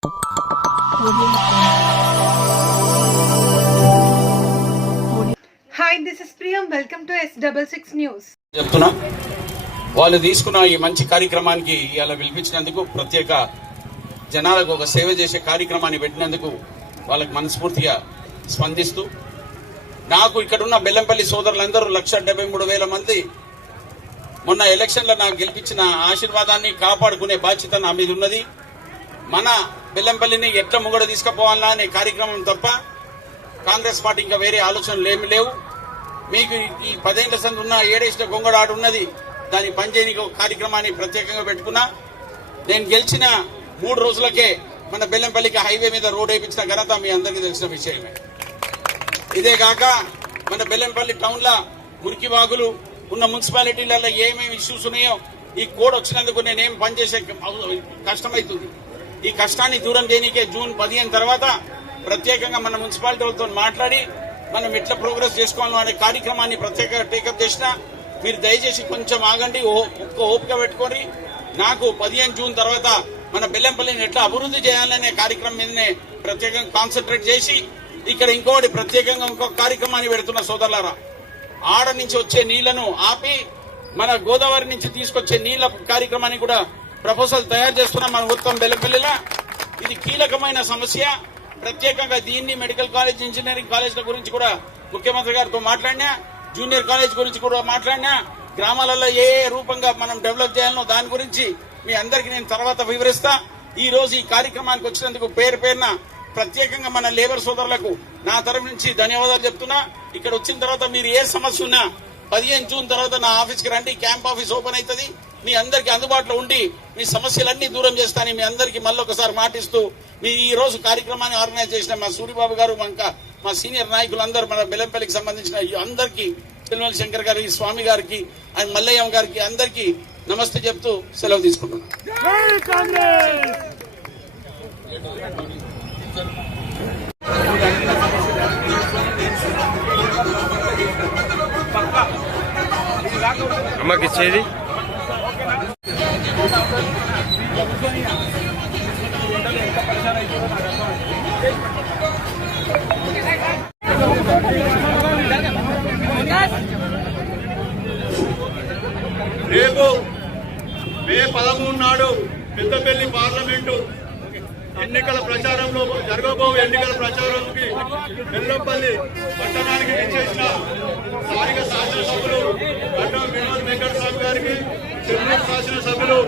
Hi, this is Priyam. Welcome to S66 News. చెప్తున్నా వాళ్ళు తీసుకున్న ఈ మంచి కార్యక్రమానికి ఇలా పిలిపించినందుకు, ప్రత్యేక జనాలకు ఒక సేవ చేసే కార్యక్రమాన్ని పెట్టినందుకు వాళ్ళకి మనస్ఫూర్తిగా స్పందిస్తూ, నాకు ఇక్కడున్న బెల్లంపల్లి సోదరులందరూ 1,73,000 మంది మొన్న ఎలక్షన్లో నాకు గెలిపించిన ఆశీర్వాదాన్ని కాపాడుకునే బాధ్యత నా మీద ఉన్నది. మన బెల్లంపల్లిని ఎట్లా ముంగడ తీసుకుపోవాలా అనే కార్యక్రమం తప్ప కాంగ్రెస్ పార్టీ ఇంకా వేరే ఆలోచనలు ఏమి లేవు. మీకు ఈ 10 ఏళ్ల సంది ఉన్న ఏడేసిన గొంగడాడు ఉన్నది, దాని పనిచేయనికి ఒక కార్యక్రమాన్ని ప్రత్యేకంగా పెట్టుకున్నా. నేను గెలిచిన 3 రోజులకే మన బెల్లంపల్లికి హైవే మీద రోడ్ వేయించిన ఘనత మీ అందరికీ తెలిసిన విషయమే. ఇదే కాక మన బెల్లంపల్లి టౌన్ లా మురికి వాగులు ఉన్న మున్సిపాలిటీలలో ఏమేమి ఇష్యూస్ ఉన్నాయో ఈ కోడ్ వచ్చినందుకు నేనేం పనిచేసే కష్టమవుతుంది. ఈ కష్టాన్ని దూరం చేయనికే జూన్ 15 తర్వాత ప్రత్యేకంగా మన మున్సిపాలిటీలతో మాట్లాడి మనం ఎట్లా ప్రోగ్రెస్ చేసుకోవాలో అనే కార్యక్రమాన్ని ప్రత్యేకంగా టేకప్ చేసిన. మీరు దయచేసి కొంచెం ఆగండి, ఒక్క ఓపిక పెట్టుకొని నాకు 15 జూన్ తర్వాత మన బెల్లంపల్లిని ఎట్లా అభివృద్ధి చేయాలనే కార్యక్రమం మీదనే ప్రత్యేకంగా కాన్సన్ట్రేట్ చేసి, ఇక్కడ ఇంకొకటి ప్రత్యేకంగా ఇంకొక కార్యక్రమాన్ని పెడుతున్న సోదరులారా, ఆడ నుంచి వచ్చే నీళ్లను ఆపి మన గోదావరి నుంచి తీసుకొచ్చే నీళ్ల కార్యక్రమాన్ని కూడా ప్రపోజల్ తయారు చేస్తున్నాం మన మొత్తం బెల్లంపల్లిలో. ఇది కీలకమైన సమస్య. ప్రత్యేకంగా దీన్ని మెడికల్ కాలేజ్, ఇంజనీరింగ్ కాలేజ్ల గురించి కూడా ముఖ్యమంత్రి గారితో మాట్లాడినా, జూనియర్ కాలేజ్ గురించి కూడా మాట్లాడినా, గ్రామాలలో ఏ రూపంగా మనం డెవలప్ చేయాలనో దాని గురించి మీ అందరికీ నేను తర్వాత వివరిస్తా. ఈ రోజు ఈ కార్యక్రమానికి వచ్చినందుకు పేరున ప్రత్యేకంగా మన లేబర్ సోదరులకు నా తరఫు నుంచి ధన్యవాదాలు చెప్తున్నా. ఇక్కడ వచ్చిన తర్వాత మీరు ఏ సమస్య ఉన్నా 15 జూన్ తర్వాత నా ఆఫీస్కి రండి, క్యాంప్ ఆఫీస్ ఓపెన్ అవుతుంది. మీ అందరికీ అందుబాటులో ఉండి మీ సమస్యలన్నీ దూరం చేస్తానని మీ అందరికీ మళ్ళీ ఒకసారి మాటిస్తూ, మీ ఈ రోజు కార్యక్రమాన్ని ఆర్గనైజ్ చేసిన మా సూరిబాబు గారు, మా సీనియర్ నాయకులందరూ, మన బెల్లంపల్లికి సంబంధించిన అందరికీ, తిరుమల శంకర్ గారికి, స్వామి గారికి, అండ్ మల్లయ్య గారికి అందరికీ నమస్తే చెప్తూ సెలవు తీసుకుంటున్నాను. అమ్మకి ఇచ్చేది రేపు మే 13 నాడు పెద్దపల్లి పార్లమెంటు ఎన్నికల ప్రచారంలో జరగబో ఎన్నికల ప్రచారానికి బెల్లంపల్లి పట్టణానికి విచ్చేసిన స్థానిక శాసనసభ్యులు గడ్డం వినోద్ వెంకటస్వామి గారికి, చెన్నూరు శాసనసభ్యులు